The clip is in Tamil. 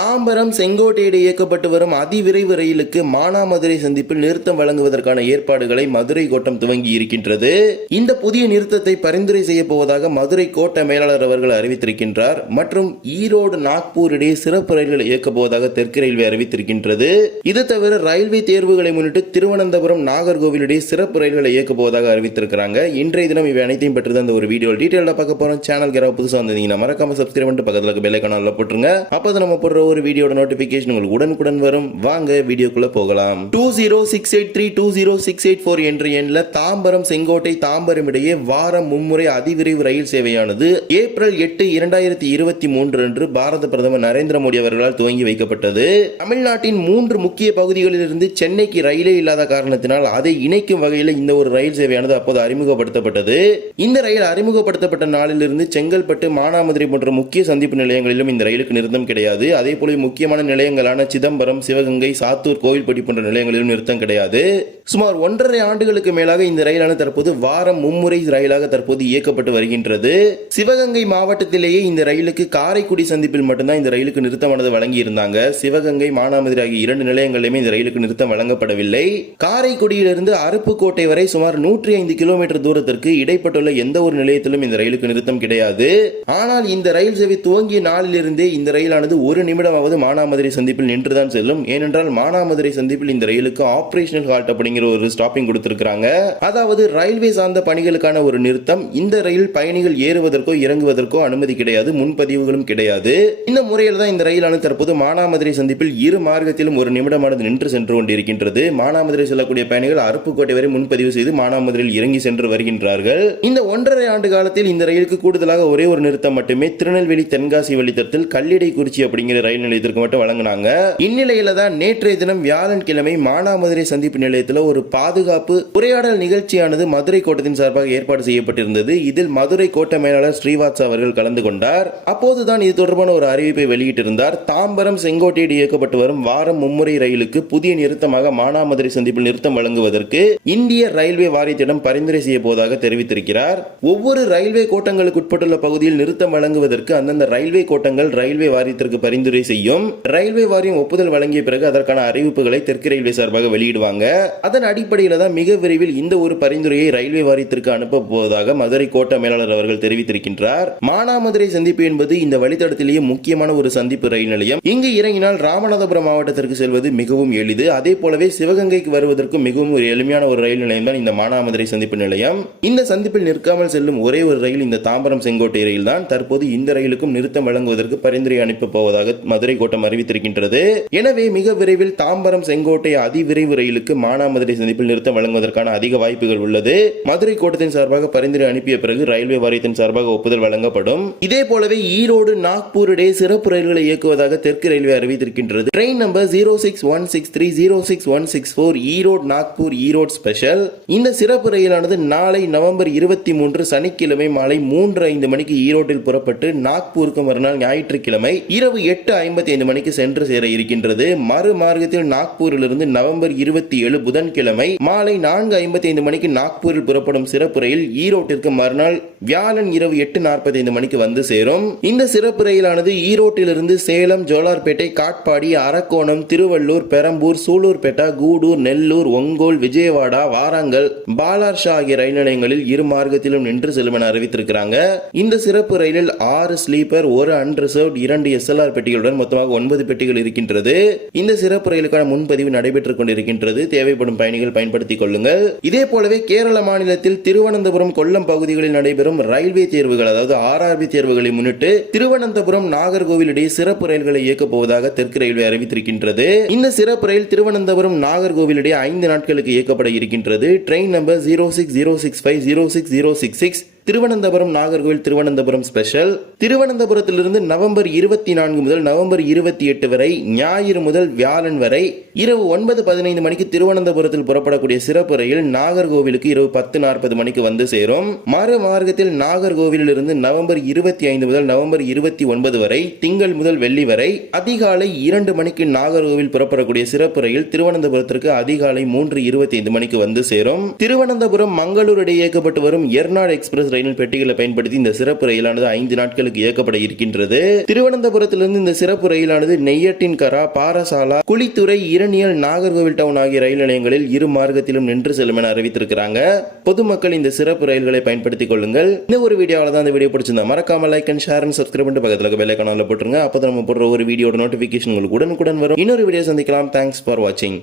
தாம்பரம் செங்கோட்டையிட இயக்கப்பட்டு வரும் அதிவிரைவு ரயிலுக்கு மானாமதுரை சந்திப்பில் நிறுத்தம் வழங்குவதற்கான ஏற்பாடுகளை மதுரை கோட்டம் துவங்கி இருக்கின்றது. இந்த புதிய நிறுத்தத்தை பரிந்துரை செய்ய போவதாக மதுரை கோட்ட மேலாளர் அவர்கள் அறிவித்திருக்கின்றார். மற்றும் ஈரோடு நாக்பூர் இடையே சிறப்பு ரயில்களை இயக்கப் போவதாக தெற்கு ரயில்வே அறிவித்திருக்கின்றது. இது தவிர ரயில்வே தேர்வுகளை முன்னிட்டு திருவனந்தபுரம் நாகர்கோவில் இடையே சிறப்பு ரயில்களை இயக்கப் போவதாக அறிவித்திருக்கிறாங்க. இன்றைய தினம் இவை அனைத்தையும் பற்றி அந்த ஒரு வீடியோ. டீட்டெயிலாக பார்க்க போறோம். சேனல் யாராவது புதுசாக வந்தீங்கன்னா மறக்காம சப்ஸ்கிரைப் பண்ணிட்டு பக்கத்தில் இருக்க பெல் போட்டுருங்க. அப்போ நம்ம போடுற ஒரு வீடியோட நோட்டிபிகேஷன் உங்களுக்கு உடனுக்குடன் வரும். வாங்க வீடியோக்குள்ள போகலாம். Two zero six eight three two zero six eight four என்ற எண்ணில் தாம்பரம் செங்கோட்டை தாம்பரம் இடையே வாரம் மும்முறை அதிவிரைவு ரயில் சேவையானது ஏப்ரல் எட்டு இரண்டாயிரத்தி இருபத்தி மூன்று அன்று பாரத பிரதமர் நரேந்திர மோடி அவர்களால் துவங்கி வைக்கப்பட்டது. தமிழ்நாட்டின் மூன்று முக்கிய பகுதிகளிலிருந்து சென்னைக்கு ரயிலே இல்லாத காரணத்தினால் அதை இணைக்கும் வகையில் இந்த ஒரு ரயில் சேவையானது அப்போது அறிமுகப்படுத்தப்பட்டது. இந்த ரயில் அறிமுகப்படுத்தப்பட்ட நாளிலிருந்து செங்கல்பட்டு மானாமதுரை போன்ற முக்கிய சந்திப்பு நிலையங்களிலும் இந்த ரயிலுக்கு நிறுத்தம் கிடையாது. அதே போல முக்கியமான நிலையங்களான சிதம்பரம் சிவகங்கை சாத்தூர் கோவில்பட்டி போன்ற நிலையங்களிலும் நிறுத்தம் கிடையாது. சுமார் ஒன்றரை ஆண்டுகளுக்கு மேலாக இந்த ரயிலான தற்போது வாரம் மும்முறை ரயிலாக தற்போது இயக்கப்பட்டு வருகின்றது. சிவகங்கை மாவட்டத்திலேயே இந்த ரயிலுக்கு காரைக்குடி சந்திப்பில் மட்டும்தான் இந்த ரயிலுக்கு நிறுத்தமானது வழங்கி இருந்தாங்க சிவகங்கை மானாமதுரை ஆகிய இரண்டு நிலையங்களிலுமே இந்த ரயிலுக்கு நிறுத்தம் வழங்கப்படவில்லை. காரைக்குடியிலிருந்து அருப்புக்கோட்டை வரை சுமார் நூற்றி ஐந்து கிலோமீட்டர் தூரத்திற்கு இடைப்பட்டுள்ள எந்த ஒரு நிலையத்திலும் இந்த ரயிலுக்கு நிறுத்தம் கிடையாது. ஆனால் இந்த ரயில் சேவை துவங்கிய நாளிலிருந்தே இந்த ரயிலானது ஒரு நிமிடமாவது மானாமதுரை சந்திப்பில் நின்றுதான் செல்லும். ஏனென்றால் மானாமதுரை சந்திப்பில் இந்த ரயிலுக்கு ஆபரேஷனல் ஹால்ட் அப்படிங்கிற ஒரு ஸ்டாப்பிங் கொடுத்திருக்கிறாங்க. அதாவது ரயில்வே சார்ந்த பணிகளுக்கான ஒரு நிறுத்தம். இந்த ரயில் பயணிகள் ஏறுவதற்கோ இறங்குவதற்கோ அனுமதி கிடையாது. முன்பதிவுகளும் கிடையாது. இந்த முறையில் தான் இந்த ரயிலானது தற்போது மானாமதுரை சந்திப்பில் இரு மார்க்கத்திலும் ஒரு நிமிடமானது நின்று சென்று கொண்டிருக்கின்றது. மானாமதுரை செல்லக்கூடிய பயணிகள் அருப்புக்கோட்டை வரை முன்பதிவு செய்து மானாமதுரையில் இறங்கி சென்று வருகின்றார்கள். இந்த ஒன்றரை ஆண்டு காலத்தில் இந்த ரயிலுக்கு கூடுதலாக ஒரே ஒரு நிறுத்தம் மட்டுமே. திருநெல்வேலி தென்காசி வழித்தடத்தில் கல்லிடை குறிச்சி அப்படிங்கிற ரயில் நிலையத்திற்கு மட்டும் வழங்கினாங்க. இந்நிலையில தான் நேற்றைய தினம் வியாழன்கிழமை மானாமதுரை சந்திப்பு நிலையத்தில் ஒரு பாதுகாப்பு உரையாடல் நிகழ்ச்சியானது மதுரை கோட்டத்தின் சார்பாக ஏற்பாடு செய்யப்பட்டிருந்தது. இதில் மதுரை கோட்ட மேலாளர் ஸ்ரீவாத்ஸ் அவர்கள் கலந்து கொண்டார். அப்போதுதான் இது தொடர்பான ஒரு அறிவிப்பை வெளியிட்டிருந்தார். தாம்பரம் செங்கோட்டையில் இயக்கப்பட்டு வரும் வாரம் மும்முறை ரயிலுக்கு புதிய நிறுத்தமாக மானாமதுரை சந்திப்பில் நிறுத்தம் வழங்குவதற்கு இந்திய ரயில்வே வாரியத்திடம் பரிந்துரை செய்ய போவதாக தெரிவித்திருக்கிறார். ஒவ்வொரு ரயில்வே கோட்டங்களுக்கு உட்பட்டுள்ள பகுதியில் நிறுத்தம் வழங்குவதற்கு அந்தந்த ரயில்வே கோட்டங்கள் ரயில்வே வாரியத்திற்கு பரிந்துரை செய்யும். ரயில்வே வாரியம் ஒப்புதல் வழங்கிய பிறகு அதற்கான அறிவிப்புகளை தெற்கு ரயில்வே சார்பாக வெளியிடுவாங்க. அதன் அடிப்படையில் தான் மிக விரைவில் இந்த ஒரு பரிந்துரையை ரயில்வே வாரியத்திற்கு அனுப்ப போவதாக மதுரை கோட்ட மேலாளர் அவர்கள் தெரிவித்திருக்கின்றார். மானாமதுரை சந்திப்பு என்பது இந்த வழித்தடத்திலேயே முக்கியமான ஒரு சந்திப்பு ரயில் நிலையம். இங்கு இறங்கினால் ராமநாதபுரம் மாவட்டத்திற்கு செல்வது மிகவும் எளிது. அதே போலவே சிவகங்கைக்கு வருவதற்கு மிகவும் ஒரு எளிமையான ஒரு ரயில் நிலையம் தான் இந்த மானாமதுரை சந்திப்பு நிலையம். இந்த சந்திப்பில் நிற்காமல் செல்லும் ஒரே ஒரு ரயில் இந்த தாம்பரம் செங்கோட்டை ரயில் தான் தற்போது இந்த ரயிலுக்கும் நிறுத்தம் வழங்குவதற்கு பரிந்துரை அனுப்ப போவதாக மதுரை கோட்டம் அறிவித்திருக்கின்றது. எனவே மிக விரைவில் தாம்பரம் செங்கோட்டை அதிவிரைவு ரயிலுக்கு மானாமதுரை சந்திப்பில் நிறுத்தம் வழங்குவதற்கான அதிக வாய்ப்புகள் உள்ளது. மதுரை கோட்டத்தின் சார்பாக பரிந்துரை அனுப்பிய பிறகு ரயில்வே வாரியத்தின் சார்பாக ஒப்புதல் வழங்கப்படும். இதே போலவே ஈரோடு நாக்பூர் இடையே சிறப்பு ரயில்களை இயக்குவதாக தெற்கு railway அறிவித்திருக்கின்றது. Train number zero six one six three zero six one six four Erode Nagpur Erode special. இந்த சிறப்பு ரயிலானது நாளை நவம்பர் இருபத்தி மூன்று சனிக்கிழமை மாலை மூன்று ஐந்து மணிக்கு ஈரோட்டில் புறப்பட்டு நாக்பூருக்கு மறுநாள் ஞாயிற்றுக்கிழமை இரவு எட்டு ஐம்பத்தி ஐந்து மணிக்கு சென்று சேர இருக்கின்றது. மறு மார்க்கத்தில் நாக்பூரிலிருந்து நவம்பர் இருபத்தி ஏழு புதன்கிழமை மாலை நான்கு ஐம்பத்தி ஐந்து மணிக்கு நாக்பூரில் புறப்படும் சிறப்பு ரயில் ஈரோட்டிற்கு மறுநாள் வியாழன் இரவு எட்டு நாற்பத்தி ஐந்து மணிக்கு வந்து சேரும். இந்த சிறப்பு ரயிலானது ஈரோட்டிலிருந்து சேலம் ஜோலார்பேட்டை காட்பாடி அரக்கோணம் திருவள்ளூர் பெரம்பூர் சூலூர்பேட்டா கூடூர் நெல்லூர் ஒங்கோல் விஜயவாடா வாராங்கல் பாலார்ஷா ஆகிய ரயில் நிலையங்களில் இரு மார்க்கத்திலும் நின்று செல்லும் என அறிவித்திருக்கிறாங்க. இந்த சிறப்பு ரயிலில் ஆறு ஸ்லீப்பர் ஒரு அன்ரிசர்வ் இரண்டு எஸ்எல்ஆர் பெட்டிகளுடன் மொத்தமாக ஒன்பது பெட்டிகள் இருக்கின்றது. இந்த சிறப்பு ரயிலுக்கான முன்பதிவு நடைபெற்றுக் கொண்டிருக்கின்றது. தேவைப்படும் பயணிகள் பயன்படுத்திக் கொள்ளுங்கள். இதே போலவே கேரள மாநிலத்தில் திருவனந்தபுரம் கொல்லம் பகுதிகளில் நடைபெறும் ரயில்வே தேர்வுகள் அதாவது ஆர்ஆர்பி தேர்வுகளை முன்னிட்டு திருவனந்தபுரம் நாகர்கோவில் இடையே சிறப்பு ரயில்களை இயக்கப் போவதாக தெற்கு ரயில்வே அறிவித்திருக்கின்றது. இந்த சிறப்பு ரயில் திருவனந்தபுரம் நாகர்கோவிலிடையே ஐந்து நாட்களுக்கு இயக்கப்பட இருக்கின்றது. Train number zero six zero six five zero six zero six six Thiruvananthapuram Nagercoil Thiruvananthapuram special திருவனந்தபுரத்திலிருந்து November இருபத்தி நான்கு முதல் நவம்பர் இருபத்தி எட்டு வரை ஞாயிறு முதல் வியாழன் வரை இரவு ஒன்பது பதினைந்து மணிக்கு திருவனந்தபுரத்தில் புறப்படக்கூடிய சிறப்பு ரயில் நாகர்கோவிலுக்கு இரவு பத்து நாற்பது மணிக்கு வந்து சேரும். மறு மார்க்கத்தில் நாகர்கோவிலிருந்து நவம்பர் இருபத்தி ஐந்து முதல் நவம்பர் இருபத்தி ஒன்பது வரை திங்கள் முதல் வெள்ளி வரை அதிகாலை இரண்டு மணிக்கு நாகர்கோவில் புறப்படக்கூடிய சிறப்பு ரயில் திருவனந்தபுரத்திற்கு அதிகாலை மூன்று இருபத்தி ஐந்து மணிக்கு வந்து சேரும். திருவனந்தபுரம் மங்களூர் இடையே இயக்கப்பட்டு வரும் எர்நாடு எக்ஸ்பிரஸ் எக்ஸ்பிரஸ் ரயிலின் பெட்டிகளை பயன்படுத்தி இந்த சிறப்பு ரயிலானது ஐந்து நாட்களுக்கு இயக்கப்பட இருக்கின்றது. திருவனந்தபுரத்திலிருந்து இந்த சிறப்பு ரயிலானது நெய்யட்டின்கரா பாரசாலா குளித்துறை இரணியல் நாகர்கோவில் டவுன் ஆகிய ரயில் நிலையங்களில் இரு மார்க்கத்திலும் நின்று செல்லும் என அறிவித்திருக்கிறாங்க. பொதுமக்கள் இந்த சிறப்பு ரயில்களை பயன்படுத்திக் கொள்ளுங்கள். இந்த ஒரு வீடியோவில் தான் இந்த வீடியோ பிடிச்சிருந்தா மறக்காம like and share and subscribe பண்ணிட்டு பக்கத்தில் பெல் ஐக்கானில் போட்டுருங்க. அப்போ நம்ம போடுற ஒரு வீடியோட நோட்டிஃபிகேஷன் உங்களுக்கு உடனுக்குடன் வரும். இன்னொரு வீடியோ சந்திக்கலாம். தேங்க்ஸ் ஃபார் வாட்சிங்